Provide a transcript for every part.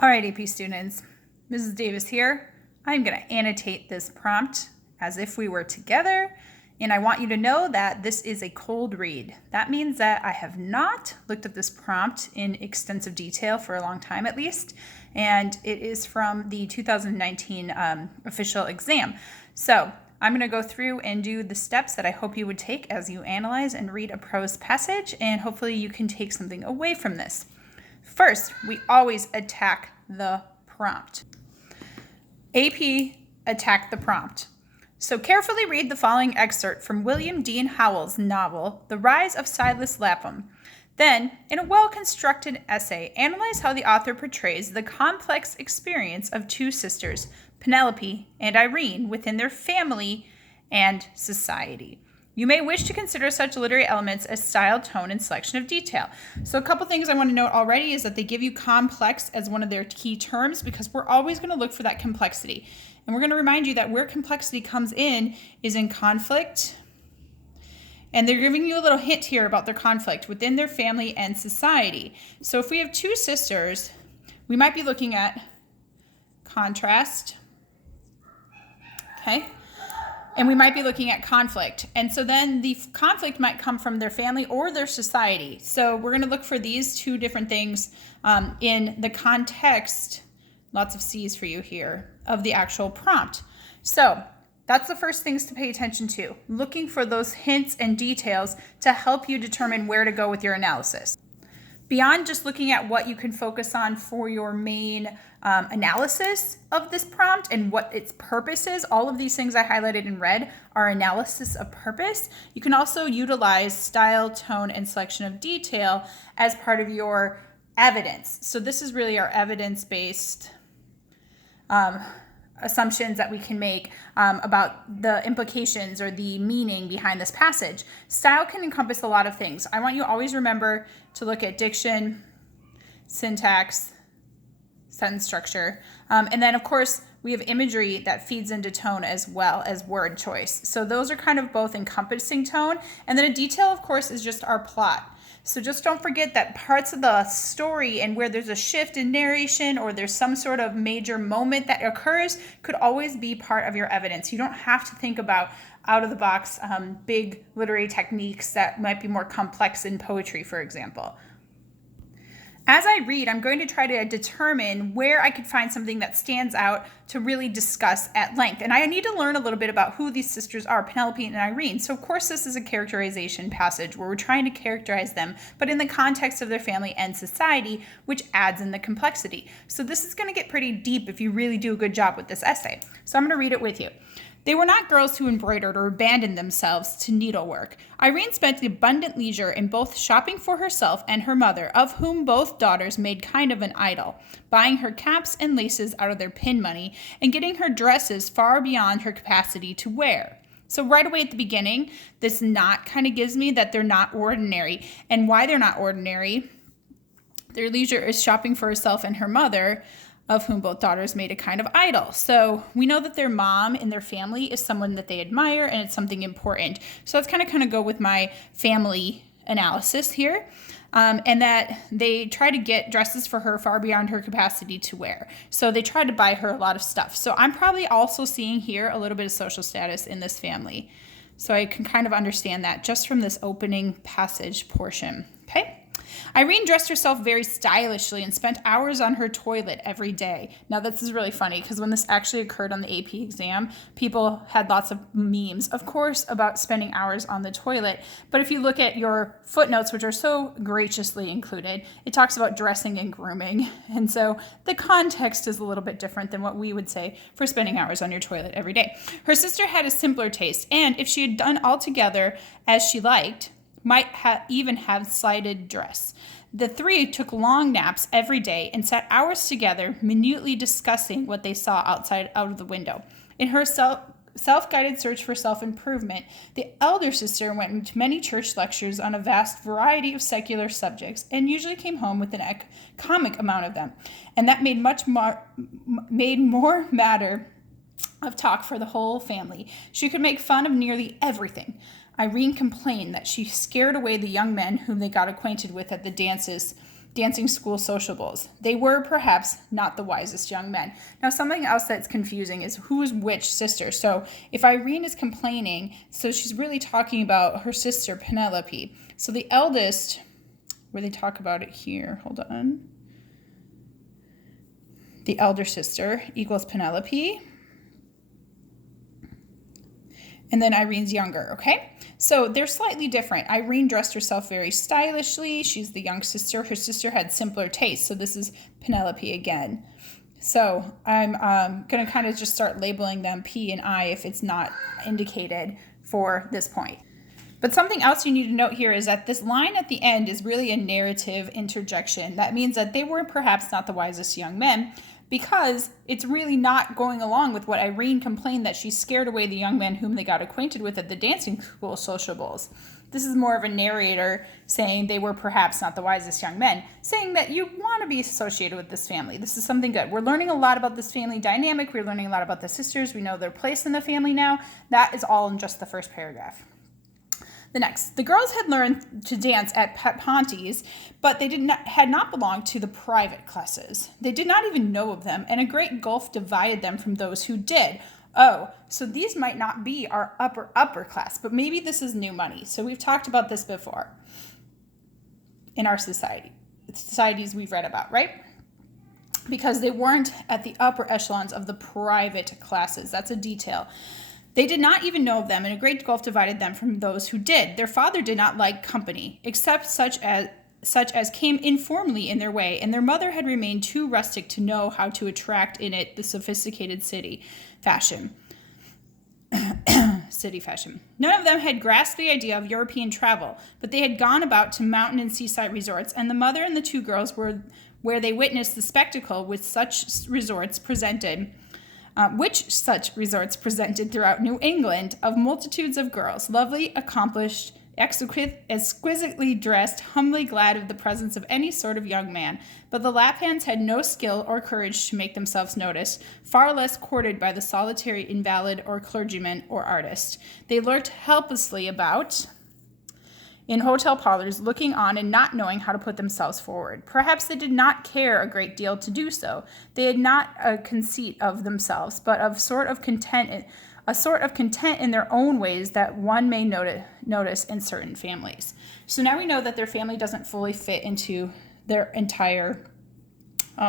All right, AP students, Mrs. Davis here. I'm going to annotate this prompt as if we were together, and I want you to know that this is a cold read. That means that I have not looked at this prompt in extensive detail for a long time at least, and it is from the 2019 official exam. So I'm going to go through and do the steps that I hope you would take as you analyze and read a prose passage, and hopefully you can take something away from this. First, we always attack the prompt. AP attack the prompt. So carefully read the following excerpt from William Dean Howell's novel, The Rise of Silas Lapham. Then, in a well-constructed essay, analyze how the author portrays the complex experience of two sisters, Penelope and Irene, within their family and society. You may wish to consider such literary elements as style, tone, and selection of detail. So a couple things I want to note already is that they give you complex as one of their key terms because we're always going to look for that complexity. And we're going to remind you that where complexity comes in is in conflict. And they're giving you a little hint here about their conflict within their family and society. So if we have two sisters, we might be looking at contrast. Okay? And we might be looking at conflict. And so then the conflict might come from their family or their society. So we're going to look for these two different things in the context, lots of C's for you here, of the actual prompt. So that's the first things to pay attention to, looking for those hints and details to help you determine where to go with your analysis. Beyond just looking at what you can focus on for your main analysis of this prompt and what its purpose is, all of these things I highlighted in red are analysis of purpose. You can also utilize style, tone, and selection of detail as part of your evidence. So this is really our evidence-based assumptions that we can make about the implications or the meaning behind this passage. Style can encompass a lot of things. I want you to always remember to look at diction, syntax, sentence structure, and then of course we have imagery that feeds into tone as well as word choice. So those are kind of both encompassing tone, and then a detail of course is just our plot. So just don't forget that parts of the story and where there's a shift in narration or there's some sort of major moment that occurs could always be part of your evidence. You don't have to think about out of the box big literary techniques that might be more complex in poetry, for example. As I read, I'm going to try to determine where I could find something that stands out to really discuss at length. And I need to learn a little bit about who these sisters are, Penelope and Irene. So of course this is a characterization passage where we're trying to characterize them, but in the context of their family and society, which adds in the complexity. So this is going to get pretty deep if you really do a good job with this essay. So I'm going to read it with you. They were not girls who embroidered or abandoned themselves to needlework. Irene spent abundant leisure in both shopping for herself and her mother, of whom both daughters made kind of an idol, buying her caps and laces out of their pin money and getting her dresses far beyond her capacity to wear. So right away at the beginning, this not kind of gives me that they're not ordinary. And why they're not ordinary, their leisure is shopping for herself and her mother, of whom both daughters made a kind of idol. So we know that their mom and their family is someone that they admire and it's something important. So that's kind of go with my family analysis here. And that they try to get dresses for her far beyond her capacity to wear. So they try to buy her a lot of stuff. So I'm probably also seeing here a little bit of social status in this family. So I can kind of understand that just from this opening passage portion. Okay? Irene dressed herself very stylishly and spent hours on her toilet every day. Now, this is really funny because when this actually occurred on the AP exam, people had lots of memes, of course, about spending hours on the toilet. But if you look at your footnotes, which are so graciously included, it talks about dressing and grooming. And so the context is a little bit different than what we would say for spending hours on your toilet every day. Her sister had a simpler taste, and if she had done altogether as she liked, might even have slighted dress. The three took long naps every day and sat hours together, minutely discussing what they saw out of the window. In her self-guided search for self-improvement, the elder sister went to many church lectures on a vast variety of secular subjects and usually came home with an comic amount of them. And that made more matter of talk for the whole family. She could make fun of nearly everything. Irene complained that she scared away the young men whom they got acquainted with at the dances dancing school sociables. They were perhaps not the wisest young men. Now, something else that's confusing is who is which sister. So if Irene is complaining, so she's really talking about her sister, Penelope. So the eldest, where they talk about it here, hold on. The elder sister equals Penelope. And then Irene's younger, okay? So they're slightly different. Irene dressed herself very stylishly. She's the young sister. Her sister had simpler tastes. So this is Penelope again. So I'm going to kind of just start labeling them P and I if it's not indicated for this point. But something else you need to note here is that this line at the end is really a narrative interjection. That means that they were perhaps not the wisest young men, because it's really not going along with what Irene complained that she scared away the young men whom they got acquainted with at the dancing school sociables. This is more of a narrator saying they were perhaps not the wisest young men, saying that you want to be associated with this family. This is something good. We're learning a lot about this family dynamic. We're learning a lot about the sisters. We know their place in the family now. That is all in just the first paragraph. The next, the girls had learned to dance at Ponte's, but they had not belonged to the private classes. They did not even know of them, and a great gulf divided them from those who did. Oh, so these might not be our upper class, but maybe this is new money. So we've talked about this before in our societies we've read about, right? Because they weren't at the upper echelons of the private classes. That's a detail. They did not even know of them, and a great gulf divided them from those who did. Their father did not like company, except such as came informally in their way, and their mother had remained too rustic to know how to attract in it the sophisticated city fashion. None of them had grasped the idea of European travel, but they had gone about to mountain and seaside resorts, and the mother and the two girls were where they witnessed the spectacle which such resorts presented throughout New England of multitudes of girls, lovely, accomplished, exquisitely dressed, humbly glad of the presence of any sort of young man. But the Laphans had no skill or courage to make themselves noticed, far less courted by the solitary invalid or clergyman or artist. They lurked helplessly about in hotel parlors, looking on and not knowing how to put themselves forward. Perhaps they did not care a great deal to do so. They had not a conceit of themselves, but a sort of content in their own ways that one may notice in certain families. So now we know that their family doesn't fully fit into their entire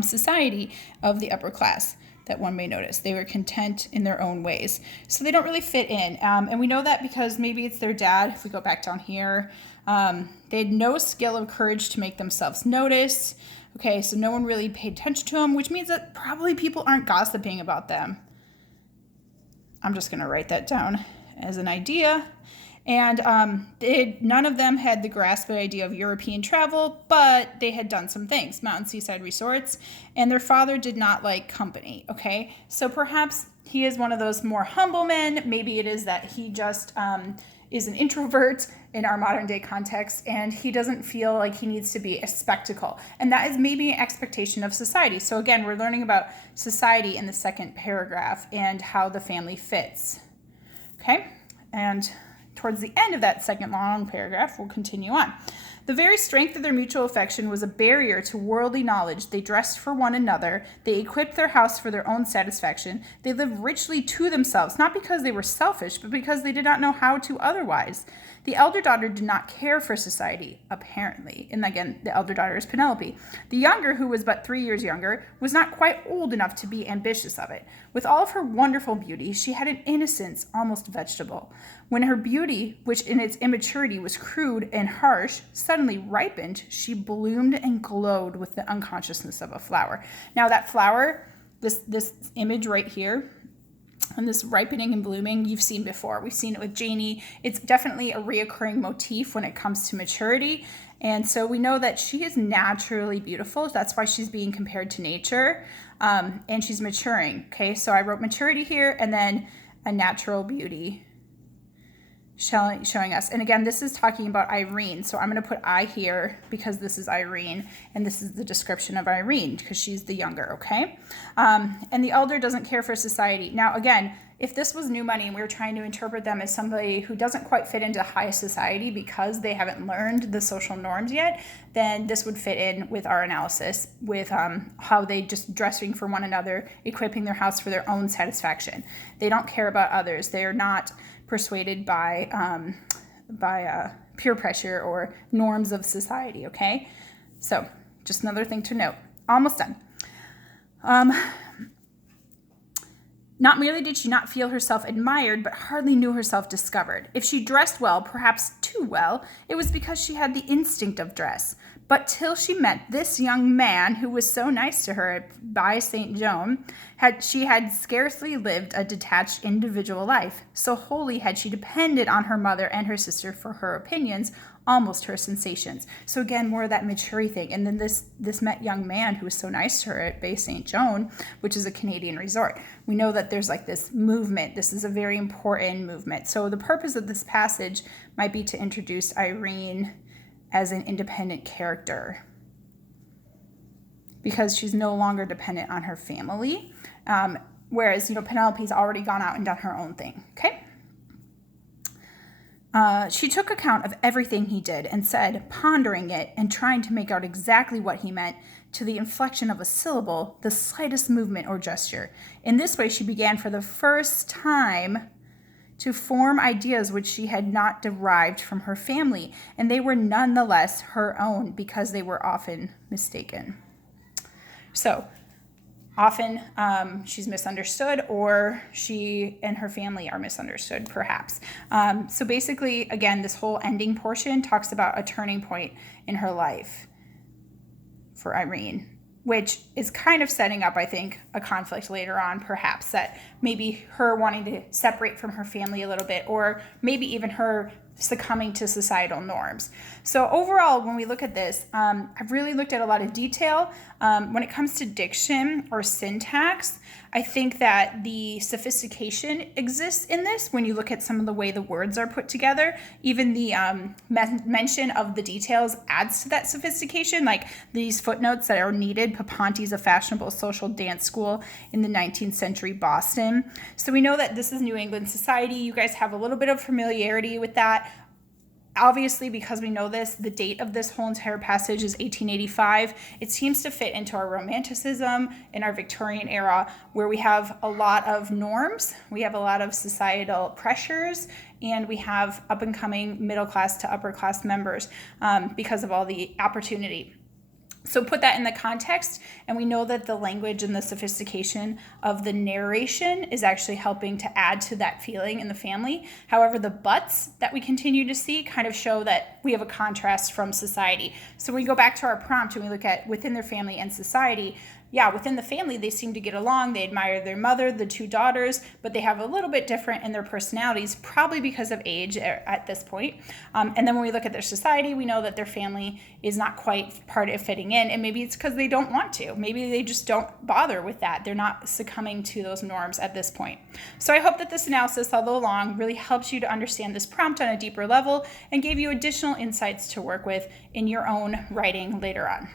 society of the upper class that one may notice. They were content in their own ways. So they don't really fit in. And we know that because maybe it's their dad. If we go back down here, they had no skill or courage to make themselves notice. Okay, so no one really paid attention to them, which means that probably people aren't gossiping about them. I'm just going to write that down as an idea. And none of them had the grasp of the idea of European travel, but they had done some things, mountain seaside resorts, and their father did not like company, okay? So perhaps he is one of those more humble men. Maybe it is that he just is an introvert in our modern day context, and he doesn't feel like he needs to be a spectacle. And that is maybe an expectation of society. So again, we're learning about society in the second paragraph and how the family fits, okay? And towards the end of that second long paragraph, we'll continue on. The very strength of their mutual affection was a barrier to worldly knowledge. They dressed for one another. They equipped their house for their own satisfaction. They lived richly to themselves, not because they were selfish, but because they did not know how to otherwise. The elder daughter did not care for society, apparently. And again, the elder daughter is Penelope. The younger, who was but 3 years younger, was not quite old enough to be ambitious of it. With all of her wonderful beauty, she had an innocence almost vegetable. When her beauty, which in its immaturity was crude and harsh, suddenly ripened, she bloomed and glowed with the unconsciousness of a flower. Now that flower, this image right here, and this ripening and blooming, you've seen before. We've seen it with Janie. It's definitely a reoccurring motif when it comes to maturity. And so we know that she is naturally beautiful. That's why she's being compared to nature. And she's maturing. Okay, so I wrote maturity here and then a natural beauty showing us. And again, this is talking about Irene. So I'm going to put I here because this is Irene. And this is the description of Irene because she's the younger, okay? And the elder doesn't care for society. Now, again, if this was new money and we were trying to interpret them as somebody who doesn't quite fit into high society because they haven't learned the social norms yet, then this would fit in with our analysis with how they just dressing for one another, equipping their house for their own satisfaction. They don't care about others. They are not persuaded by peer pressure or norms of society, okay? So just another thing to note. Almost done. Not merely did she not feel herself admired, but hardly knew herself discovered. If she dressed well, perhaps too well, it was because she had the instinct of dress. But till she met this young man who was so nice to her by St. Joan, she had scarcely lived a detached individual life. So wholly had she depended on her mother and her sister for her opinions, almost her sensations. So again, more of that maturity thing. And then this met young man who was so nice to her at Bay St. Joan, which is a Canadian resort. We know that there's like this movement. This is a very important movement. So the purpose of this passage might be to introduce Irene as an independent character because she's no longer dependent on her family. Whereas, Penelope's already gone out and done her own thing, okay? She took account of everything he did and said, pondering it and trying to make out exactly what he meant to the inflection of a syllable, the slightest movement or gesture. In this way, she began for the first time to form ideas which she had not derived from her family, and they were nonetheless her own because they were often mistaken. So, often she's misunderstood, or she and her family are misunderstood, perhaps. So basically, again, this whole ending portion talks about a turning point in her life for Irene, which is kind of setting up, I think, a conflict later on, perhaps, that maybe her wanting to separate from her family a little bit, or maybe even her succumbing to societal norms. So overall, when we look at this, I've really looked at a lot of detail. When it comes to diction or syntax, I think that the sophistication exists in this when you look at some of the way the words are put together. Even the mention of the details adds to that sophistication, like these footnotes that are needed. Papanti's a fashionable social dance school in the 19th century Boston. So we know that this is New England society. You guys have a little bit of familiarity with that. Obviously, because we know this, the date of this whole entire passage is 1885. It seems to fit into our Romanticism in our Victorian era, where we have a lot of norms, we have a lot of societal pressures, and we have up-and-coming middle-class to upper-class members because of all the opportunity. So put that in the context, and we know that the language and the sophistication of the narration is actually helping to add to that feeling in the family. However, the buts that we continue to see kind of show that we have a contrast from society. So when we go back to our prompt and we look at within their family and society, yeah, within the family, they seem to get along. They admire their mother, the two daughters, but they have a little bit different in their personalities, probably because of age at this point. And then when we look at their society, we know that their family is not quite part of fitting in. And maybe it's because they don't want to. Maybe they just don't bother with that. They're not succumbing to those norms at this point. So I hope that this analysis, although long, really helps you to understand this prompt on a deeper level and gave you additional insights to work with in your own writing later on.